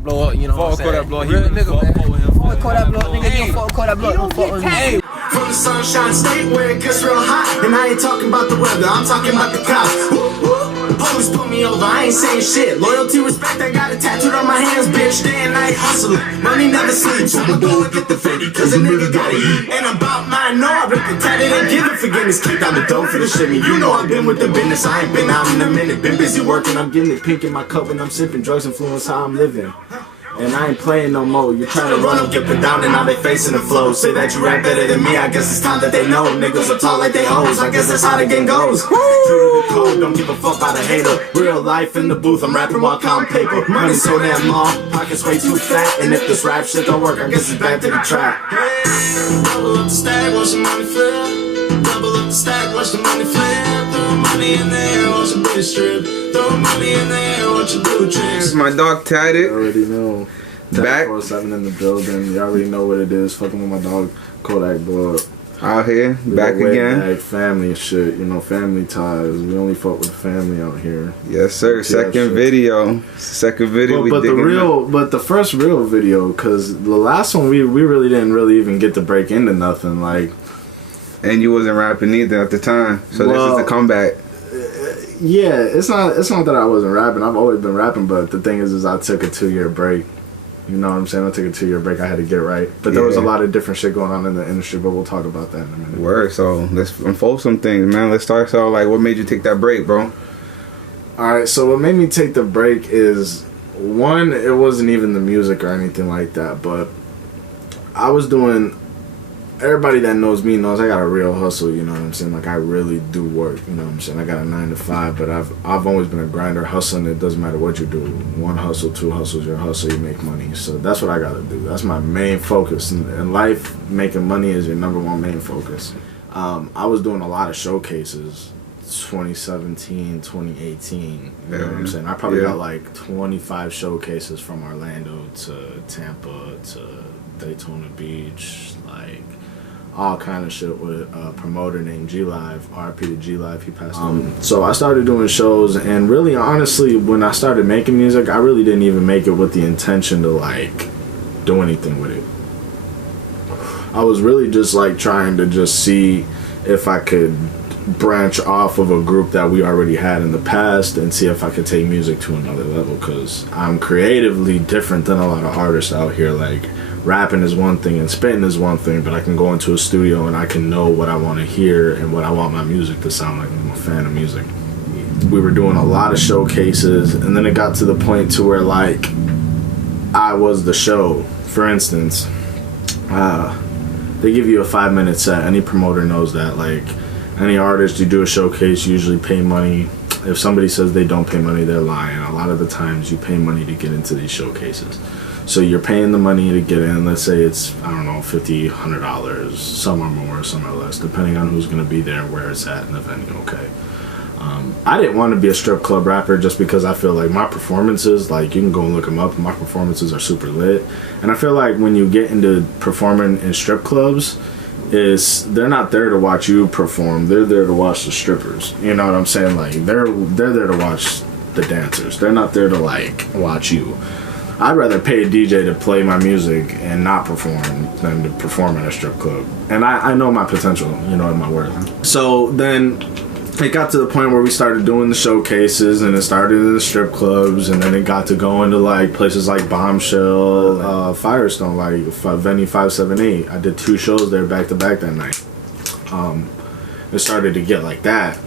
Blow up, you know what I'm saying? Blow up, real nigga, man. Fuck Call that blow up, nigga. You fuck call that blow up. Don't fuck with me. Hey. From the Sunshine State where it gets real hot, and I ain't talking about the weather, I'm talking about the cops. The police pull me over, I ain't saying shit. Loyalty, respect, I got it tattooed on my hands, bitch. Day and night hustling, money never sleeps. I'ma go and get the 50, cause a nigga gotta eat. And about mine, no, I rip the tatted and give it forgiveness. Kicked out the dough for the shimmy. You know I've been with the business, I ain't been out in a minute. Been busy working, I'm getting it pink in my cup, and I'm sipping drugs influence how I'm living. And I ain't playing no more. You're trying to run up, get put down, and now they facing the flow. Say that you rap better than me, I guess it's time that they know. Niggas are tall like they hoes, I guess that's how the game goes. True to the code, don't give a fuck about a hater. Real life in the booth, I'm rapping while counting paper. Money so damn long, pockets way too fat. And if this rap shit don't work, I guess it's back to the trap. Double up the stack, watch the money flip. Double up the stack, watch the money flip. Throw money in there, watch the bitch strip. Throw money in there, watch the blue tricks. This is my dog Tatted. You already know. Back 4-7 in the building. You already know what it is. Fucking with my dog Kodak Blow Up. Out here, back again. Back, family shit, you know, family ties. We only fuck with the family out here. Yes, sir. Second video. But the first real video, cause the last one we really didn't even get to break into nothing like. And you wasn't rapping either at the time, so this is the comeback. Yeah, it's not that I wasn't rapping. I've always been rapping, but the thing is I took a 2-year break. You know what I'm saying? I took a 2-year break. I had to get right. But there was a lot of different shit going on in the industry, but we'll talk about that in a minute. Word. So let's unfold some things, man. Let's start. So, like, what made you take that break, bro? Alright, so what made me take the break is, one, it wasn't even the music or anything like that, but I was doing... Everybody that knows me knows I got a real hustle, you know what I'm saying? Like, I really do work, you know what I'm saying? I got a 9 to 5, but I've always been a grinder, hustling. It doesn't matter what you do. 1 hustle, 2 hustles, your hustle, you make money. So that's what I got to do. That's my main focus. In life, making money is your #1 main focus. I was doing a lot of showcases, 2017, 2018, you know what I'm saying? I probably got like 25 showcases from Orlando to Tampa to Daytona Beach, like... all kind of shit with a promoter named G Live, RP to G Live, he passed on. So I started doing shows, and really, honestly, when I started making music, I really didn't even make it with the intention to, like, do anything with it. I was really just, like, trying to just see if I could branch off of a group that we already had in the past and see if I could take music to another level, because I'm creatively different than a lot of artists out here. Like, rapping is one thing and spitting is one thing, but I can go into a studio and I can know what I want to hear and what I want my music to sound like. I'm a fan of music. We were doing a lot of showcases, and then it got to the point to where, like, I was the show. For instance, they give you a 5-minute set. Any promoter knows that. Like, any artist, you do a showcase, you usually pay money. If somebody says they don't pay money, they're lying. A lot of the times you pay money to get into these showcases. So you're paying the money to get in. Let's say it's, I don't know, $50, $100. Some are more, some are less, depending on who's going to be there, where it's at, and the venue, okay? I didn't want to be a strip club rapper just because I feel like my performances, like, you can go and look them up, my performances are super lit. And I feel like when you get into performing in strip clubs, they're not there to watch you perform, they're there to watch the strippers. You know what I'm saying? Like, they're there to watch the dancers. They're not there to, like, watch you. I'd rather pay a DJ to play my music and not perform than to perform at a strip club. And I know my potential, you know, and my worth. So then it got to the point where we started doing the showcases, and it started in the strip clubs, and then it got to go into, like, places like Bombshell, Firestone, like Venue 578. I did 2 shows there back to back that night. It started to get like that.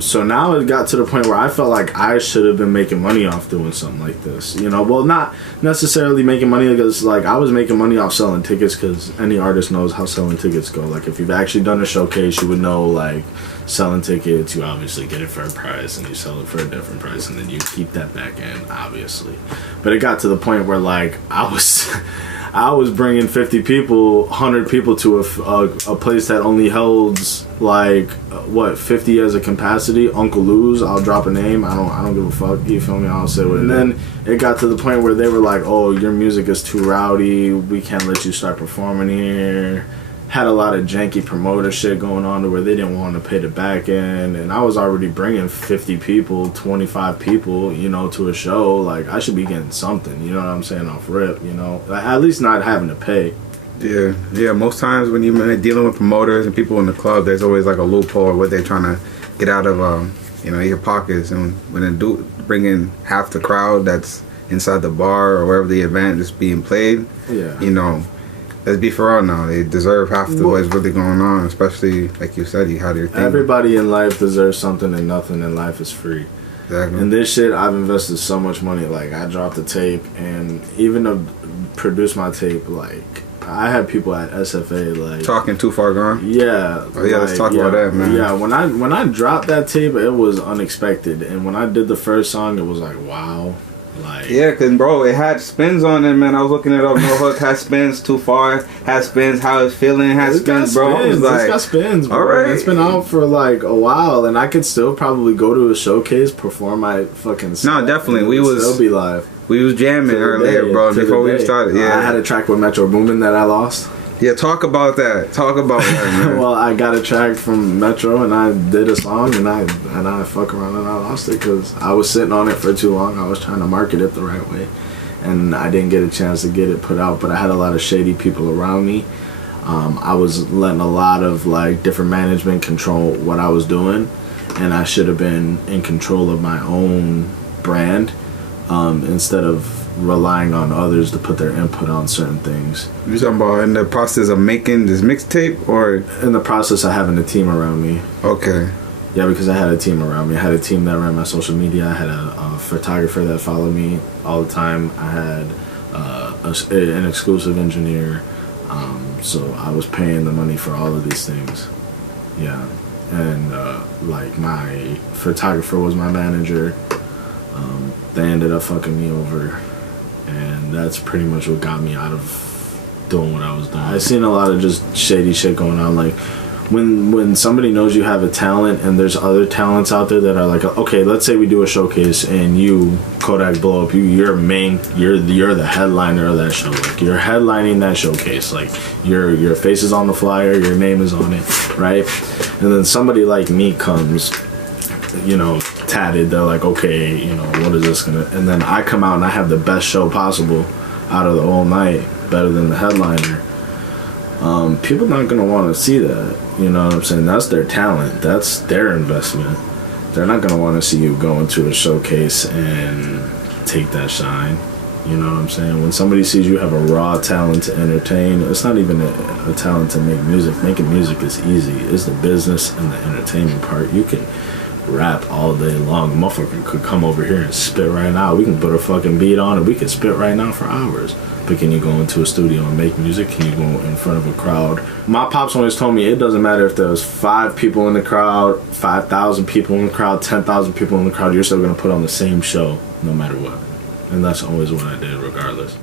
So now it got to the point where I felt like I should have been making money off doing something like this, you know. Well, not necessarily making money, because, like, I was making money off selling tickets, because any artist knows how selling tickets go. Like, if you've actually done a showcase, you would know, like, selling tickets, you obviously get it for a price and you sell it for a different price, and then you keep that back end, obviously. But it got to the point where, like, I was bringing 50 people, 100 people to a place that only holds, like, 50 as a capacity. Uncle Lou's, I'll drop a name. I don't give a fuck. You feel me? I'll say what it is. And then it got to the point where they were like, "Oh, your music is too rowdy. We can't let you start performing here." had a lot of janky promoter shit going on to where they didn't want to pay the back end, and I was already bringing 50 people, 25 people, you know, to a show. Like, I should be getting something, you know what I'm saying, off rip, you know, like, at least not having to pay. Yeah. Most times when you're dealing with promoters and people in the club, there's always like a loophole or what they're trying to get out of, you know, your pockets. And when they do bring in half the crowd that's inside the bar or wherever the event is being played, you know, let's be for real now. They deserve half the what's really going on, especially like you said, you had your thing. Everybody in life deserves something, and nothing in life is free. Exactly. And this shit, I've invested so much money. Like, I dropped the tape, and even to produce my tape, like, I had people at SFA like talking Too Far Gone. Yeah. Oh yeah, let's talk about that, man. Yeah, when I dropped that tape, it was unexpected, and when I did the first song, it was like, wow. Like, yeah, cause bro, it had spins on it, man. I was looking it up. No Hook had spins. Too Far had spins. How It's Feeling had spins, bro. It's got spins, bro. All right. It's been out for like a while, and I could still probably go to a showcase, perform my fucking set. No, definitely. We was still be live. We was jamming earlier, bro. Before we started, I had a track with Metro Boomin that I lost. Yeah, talk about that. Talk about that, man. Well, I got a track from Metro, and I did a song, and I fuck around and I lost it because I was sitting on it for too long. I was trying to market it the right way, and I didn't get a chance to get it put out. But I had a lot of shady people around me. I was letting a lot of like different management control what I was doing, and I should have been in control of my own brand instead of relying on others to put their input on certain things. You talking about in the process of making this mixtape, or in the process of having a team around me? Okay. Yeah, because I had a team around me. I had a team that ran my social media. I had a photographer that followed me all the time. I had an exclusive engineer. So I was paying the money for all of these things. Yeah. And like my photographer was my manager. They ended up fucking me over. And that's pretty much what got me out of doing what I was doing. I've seen a lot of just shady shit going on. Like, when somebody knows you have a talent and there's other talents out there that are like, okay, let's say we do a showcase and you, Kodak, blow up, you're the headliner of that show. Like, you're headlining that showcase. Like, your face is on the flyer, your name is on it, right? And then somebody like me comes, you know, tatted. They're like, okay, you know, what is this gonna? And then I come out and I have the best show possible out of the whole night, better than the headliner. People not gonna want to see that. You know what I'm saying? That's their talent. That's their investment. They're not gonna want to see you go into a showcase and take that shine. You know what I'm saying? When somebody sees you have a raw talent to entertain, it's not even a talent to make music. Making music is easy. It's the business and the entertainment part. You can rap all day long. Motherfucker could come over here and spit right now. We can put a fucking beat on and we can spit right now for hours. But can you go into a studio and make music? Can you go in front of a crowd? My pops always told me it doesn't matter if there's 5 people in the crowd, 5,000 people in the crowd, 10,000 people in the crowd, you're still going to put on the same show no matter what. And that's always what I did regardless.